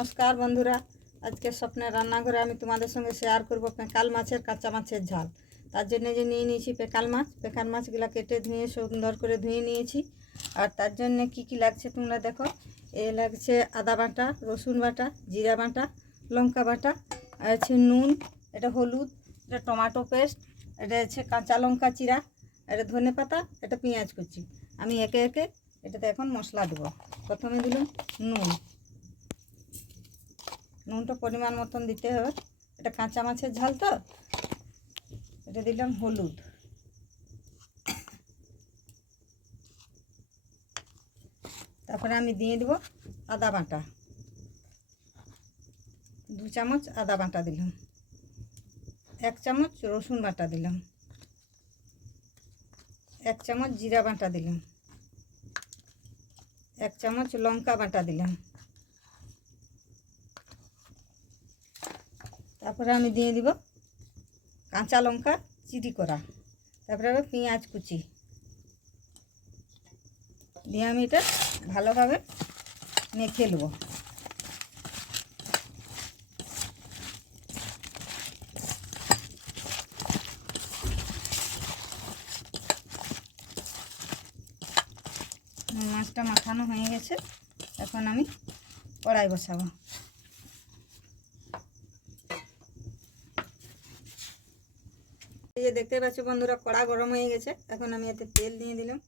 नमस्कार बंधुरा आज के स्वप्न रान्नाघरे आमी तुम्हादेर संगे शेयर करब पेकाल माछेर काँचा माछेर झाल। तार जन्य जे निये निয়েছি पेकाल माछगुला केटे धुए सुंदर करे धुए निয়েছি। और तार जन्य की लागছে তোমরা देखो, ए लागছে आदा बाटा, रसुन बाटा, जिरा बाटा, लंका बाटा, और आछे नुन, এটা হলুদ, এটা टमाटो पेस्ट, এটা আছে কাঁচা লঙ্কা চিরা, এটা ধনে পাতা, এটা পেঁয়াজ কুচি। আমি একে একে এটাতে এখন মশলা দেব। প্রথমে দিলাম নুন, নুনটা পরিমাণ মতন দিতে হবে, এটা কাঁচা মাছের ঝাল তো। এটা দিলাম হলুদ, তারপরে আমি দিয়ে দেব আদা বাটা, 2 চামচ আদা বাটা দিলাম, 1 চামচ রসুন বাটা দিলাম, 1 চামচ জিরা বাটা দিলাম, 1 চামচ লঙ্কা বাটা দিলাম। তারপরে আমি দিয়ে দিব কাঁচা লঙ্কা চিরি করা, তারপরে পেঁয়াজ কুচি দিয়ে আমি এটা ভালোভাবে মেখে নেব। মাছটা মাখানো হয়ে গেছে, এখন আমি কড়াই বসাবো। ये देखते पाচ্ছ বন্ধুরা কড়া গরম হয়ে গেছে, এখন আমি এতে তেল দিয়ে দিলাম।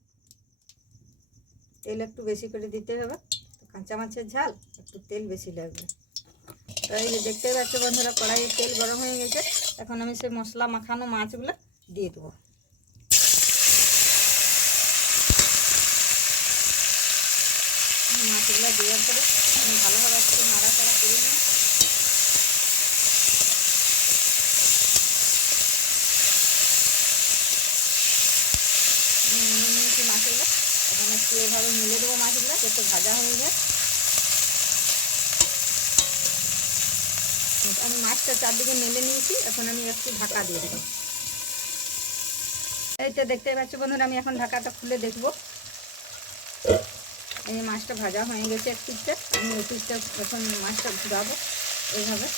তেল একটু বেশি করে দিতে হবে, কাঁচা মাছের ঝাল একটু তেল বেশি লাগবে। তো এই যে দেখতে পাচ্ছ বন্ধুরা কড়াইয়ে তেল গরম হয়ে গেছে, এখন আমি সেই মশলা মাখানো মাছগুলো দিয়ে দেবো। মাছগুলো দেওয়ার পরে আমি ভালোভাবে একটু নাড়াচাড়া করে নিই। মাছগুলো এখন একটু এভাবে মিলে দেবো, মাছগুলো একটু ভাজা হয়ে যায়। আমি মাছটা চারদিকে মেলে নিয়েছি, এখন আমি একটু ঢাকা দিয়ে দেবো। এইটা দেখতে পাচ্ছ বন্ধুরা, আমি এখন ঢাকাটা খুলে দেখবো। এই যে মাছটা ভাজা হয়ে গেছে এক পিঠটা, আমি ওই পিঠটা এখন মাছটা ঘুরাবো এইভাবে।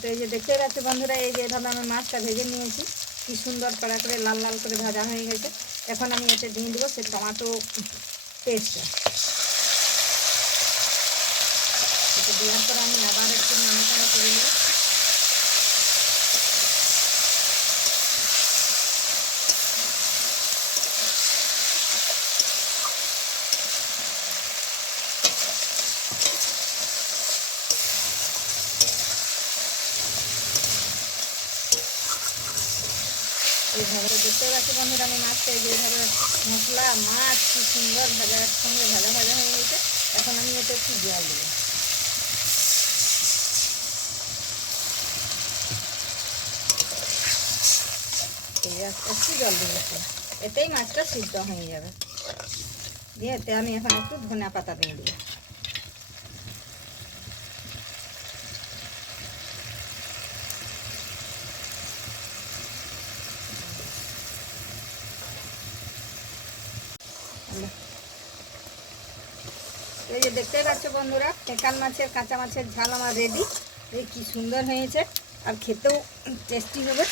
তো এই যে দেখতে পাচ্ছ বন্ধুরা, এই যে এভাবে আমি মাছটা ভেজে নিয়েছি, কি সুন্দর কড়া করে লাল লাল করে ভাজা হয়ে গেছে। এখন আমি এতে দিয়ে দেবো সে টমেটো পেস্টটা। এটা দেওয়ার পরে আমি আবার একটু নাড়াচাড়া করে নেব। এইভাবে দেখতে পাচ্ছি বন্ধুরা, আমি মাছটা এইভাবে মশলা মাছ কি সুন্দর ভাজা একসঙ্গে ভাজা ভাজা হয়ে গেছে। এখন আমি এতে একটু জল দেবো। একটু জল দেবো, এতেই মাছটা সিদ্ধ হয়ে যাবে। দিয়ে এতে আমি এখন একটু ধনিয়া পাতা দিয়ে দেবো। এই যে দেখতে পাচ্ছ বন্ধুরা, পেকাল মাছের কাঁচা মাছের ঝাল আমার রেডি। এই কি সুন্দর হয়েছে, আর খেতেও টেস্টি হবে।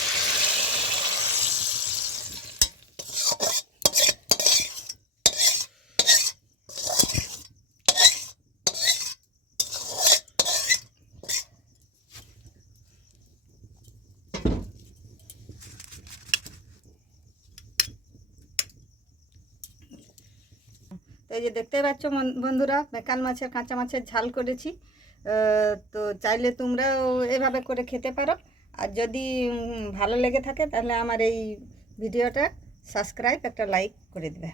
তো এই যে দেখতে পাচ্ছ বন্ধুরা, পেকাল মাছের কাঁচা মাছের ঝাল করেছি। তো চাইলে তোমরাও এভাবে করে খেতে পারো। আর যদি ভালো লেগে থাকে তাহলে আমার এই ভিডিওটা সাবস্ক্রাইব একটা লাইক করে দেবে।